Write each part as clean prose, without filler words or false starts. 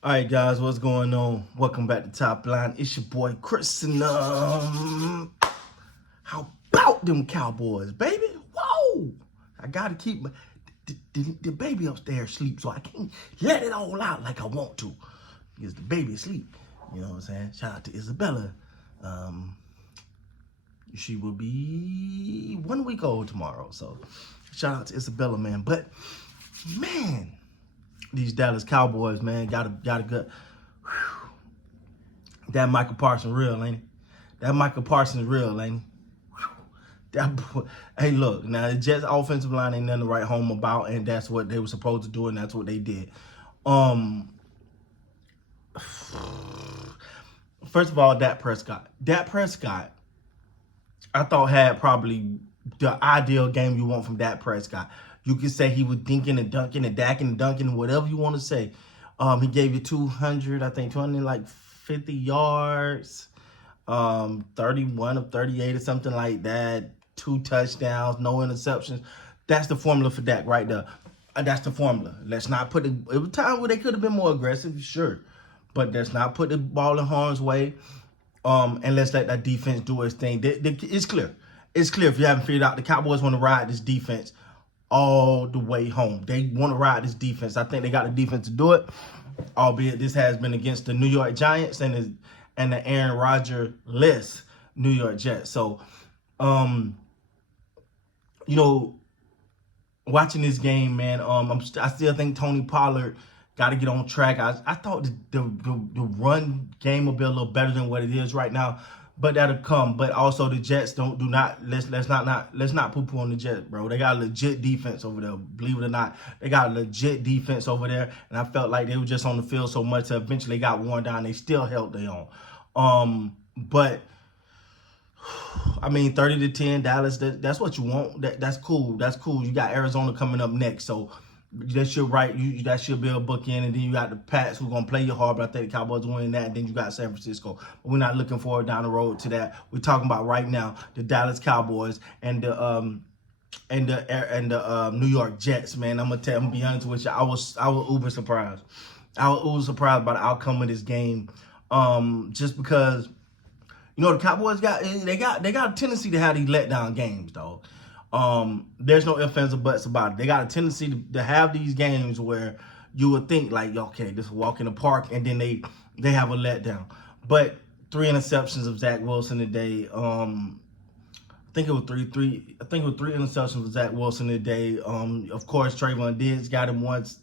All right, guys, what's going on? Welcome back to Top Line. It's your boy Chris, and how about them Cowboys, baby? Whoa! I gotta keep the baby upstairs sleep, so I can't let it all out like I want to, because the baby asleep. You know what I'm saying? Shout out to Isabella. She will be 1 week old tomorrow, so shout out to Isabella, man. But man, these Dallas Cowboys, man, got a good. Whew, that Micah Parsons real, ain't it? That Micah Parsons real, ain't it? That boy, hey, look, now the Jets offensive line ain't nothing to write home about, and that's what they were supposed to do, and that's what they did. First of all, Dak Prescott. Dak Prescott, I thought had probably the ideal game you want from Dak Prescott. You could say he was dinking and dunking and dacking and dunking, whatever you want to say. He gave you 200, I think 250 yards, 31 of 38 or something like that. 2 touchdowns, no interceptions. That's the formula for Dak right there. That's the formula. Let's not put it. It was a time where they could have been more aggressive, sure, but let's not put the ball in harm's way. And let's let that defense do its thing. It's clear. It's clear if you haven't figured out, the Cowboys want to ride this defense all the way home. They want to ride this defense. I think they got the defense to do it, albeit this has been against the New York Giants and the Aaron Rodgers-less New York Jets. So, watching this game, man, I still think Tony Pollard got to get on track. I thought the run game will be a little better than what it is right now, but that'll come. But also the Jets let's not poo-poo on the Jets, bro. They got a legit defense over there. Believe it or not, they got a legit defense over there, and I felt like they were just on the field so much that eventually they got worn down. They still held their own. But I mean, 30-10 Dallas. That's what you want. That's cool. That's cool. You got Arizona coming up next, so that should that should be a bookend. And then you got the Pats who gonna play you hard, but I think the Cowboys win that. And then you got San Francisco. But we're not looking forward down the road to that. We're talking about right now the Dallas Cowboys and the New York Jets. Man, I'm gonna be honest with you. I was uber surprised. I was uber surprised by the outcome of this game, just because. The Cowboys got a tendency to have these letdown games, though. There's no ifs, ands, or buts about it. They got a tendency to have these games where you would think like, okay, this is a walk in the park, and then they have a letdown. But 3 interceptions of Zach Wilson today. I think it was three. I think it was 3 interceptions of Zach Wilson today. Of course, Trayvon Diggs got him once.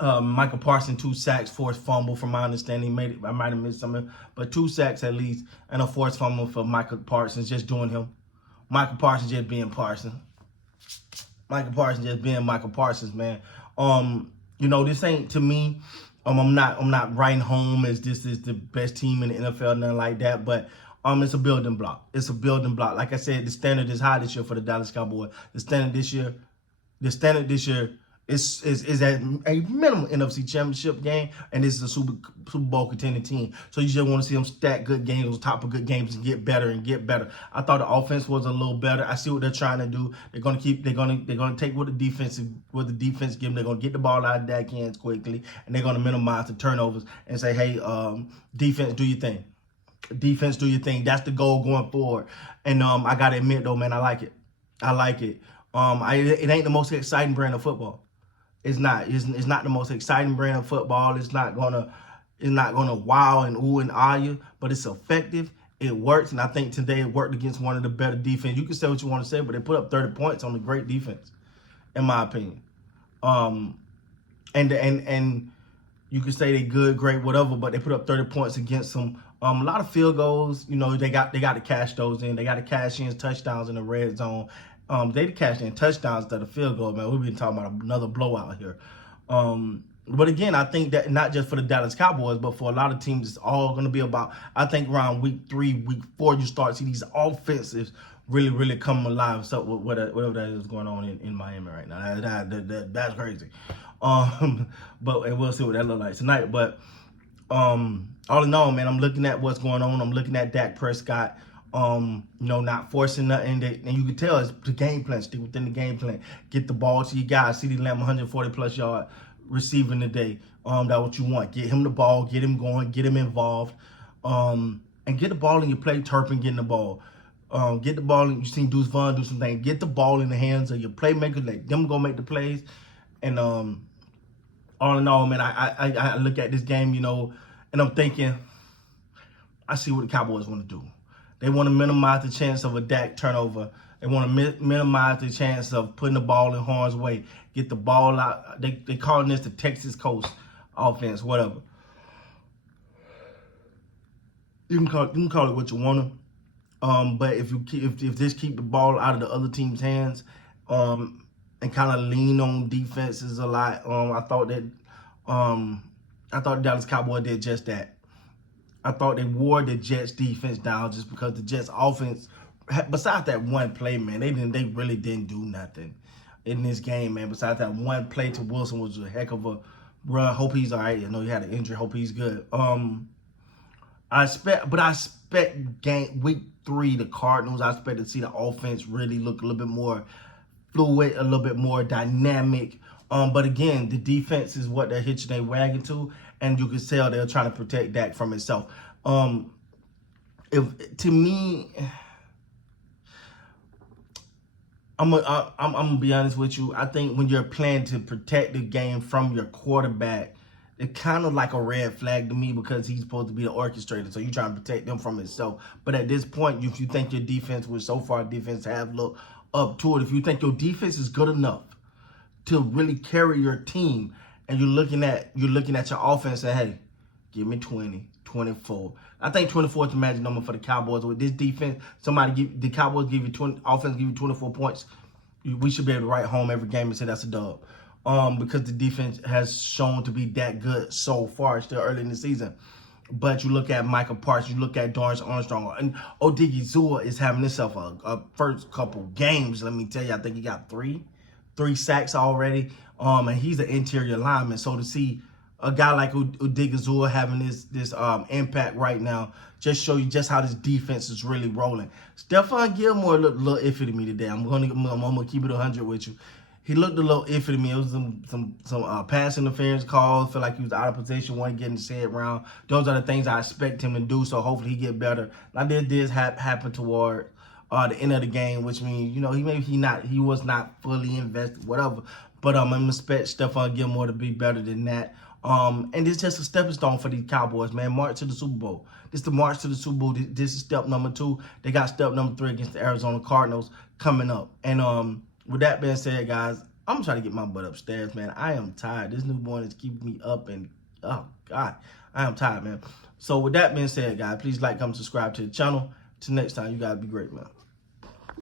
Micah Parsons 2 sacks, forced fumble. From my understanding, I might have missed something, but 2 sacks at least, and a forced fumble for Micah Parsons, just doing him. Micah Parsons just being Parsons. Micah Parsons just being Micah Parsons, man. This ain't, to me. I'm not writing home as this is the best team in the NFL, nothing like that. But it's a building block. It's a building block. Like I said, the standard is high this year for the Dallas Cowboys. The standard this year is at a minimum NFC Championship game, and this is a Super Bowl contending team. So you just want to see them stack good games on top of good games and get better and get better. I thought the offense was a little better. I see what they're trying to do. They're gonna take what the defense give them. They're gonna get the ball out of their hands quickly, and they're gonna minimize the turnovers and say, hey, defense, do your thing. Defense, do your thing. That's the goal going forward. And I gotta admit though, man, I like it. I like it. It ain't the most exciting brand of football. It's not. It's not the most exciting brand of football. It's not gonna wow and ooh and ah you, but it's effective. It works, and I think today it worked against one of the better defense. You can say what you want to say, but they put up 30 points on a great defense, in my opinion. And you can say they good, great, whatever, but they put up 30 points against them. A lot of field goals. They got to cash those in. They got to cash in touchdowns in the red zone. They cashed in touchdowns to the field goal, man. We've been talking about another blowout here. But again, I think that not just for the Dallas Cowboys, but for a lot of teams, it's all going to be about, I think around week 3, week 4, you start to see these offenses really, really come alive. So whatever that is going on in Miami right now, that's crazy. But we'll see what that looks like tonight. But all in all, man, I'm looking at what's going on. I'm looking at Dak Prescott. Not forcing nothing. And you can tell it's the game plan. Stick within the game plan. Get the ball to your guys. CeeDee Lamb, 140 plus yard receiving today. That's what you want. Get him the ball, get him going, get him involved, and get the ball in your play. Turpin getting the ball. Get the ball. You seen Deuce Vaughn do some things. Get the ball in the hands of your playmakers. Let them go make the plays. And all in all, man, I look at this game, and I'm thinking, I see what the Cowboys want to do. They want to minimize the chance of a Dak turnover. They want to minimize the chance of putting the ball in harm's way. Get the ball out. They calling this the Texas Coast offense, whatever. You can call it what you want to. But if this keep the ball out of the other team's hands, and kind of lean on defenses a lot, I thought the Dallas Cowboys did just that. I thought they wore the Jets defense down just because the Jets offense, besides that one play, man, they really didn't do nothing in this game, man. Besides that one play to Wilson was a heck of a run. Hope he's all right. I know he had an injury. Hope he's good. I expect week 3, the Cardinals, I expect to see the offense really look a little bit more fluid, a little bit more dynamic. But again, the defense is what they're hitching their wagon to, and you can tell they're trying to protect Dak from himself. To me, I'm gonna be honest with you. I think when you're planning to protect the game from your quarterback, it's kind of like a red flag to me because he's supposed to be the orchestrator. So you're trying to protect him from himself. But at this point, if you think your defense, which so far defense have looked up to it, if you think your defense is good enough to really carry your team, and you're looking at your offense and, hey, give me 20, 24. I think 24 is the magic number for the Cowboys. With this defense, the Cowboys give you 20, offense give you 24 points. We should be able to write home every game and say that's a dub. Because the defense has shown to be that good so far, still early in the season. But you look at Micah Parsons, you look at Dorrance Armstrong, and Odigizua is having himself a first couple games. Let me tell you, I think he got three sacks already. And he's an interior lineman. So to see a guy like Odigizua having this impact right now just show you just how this defense is really rolling. Stephon Gilmore looked a little iffy to me today. I'm gonna keep it 100 with you. He looked a little iffy to me. It was some pass interference calls. Feel like he was out of position, wasn't getting his head around. Those are the things I expect him to do. So hopefully he get better. Now this happen toward the end of the game, which means he was not fully invested, whatever. But I'm expect Stephon Gilmore to be better than that. And it's just a stepping stone for these Cowboys, man. March to the Super Bowl. This is the march to the Super Bowl. This is step number 2. They got step number 3 against the Arizona Cardinals coming up. And with that being said, guys, I'm trying to get my butt upstairs, man. I am tired. This newborn is keeping me up, and oh God, I am tired, man. So with that being said, guys, please like, comment, subscribe to the channel. Till next time, you guys be great, man.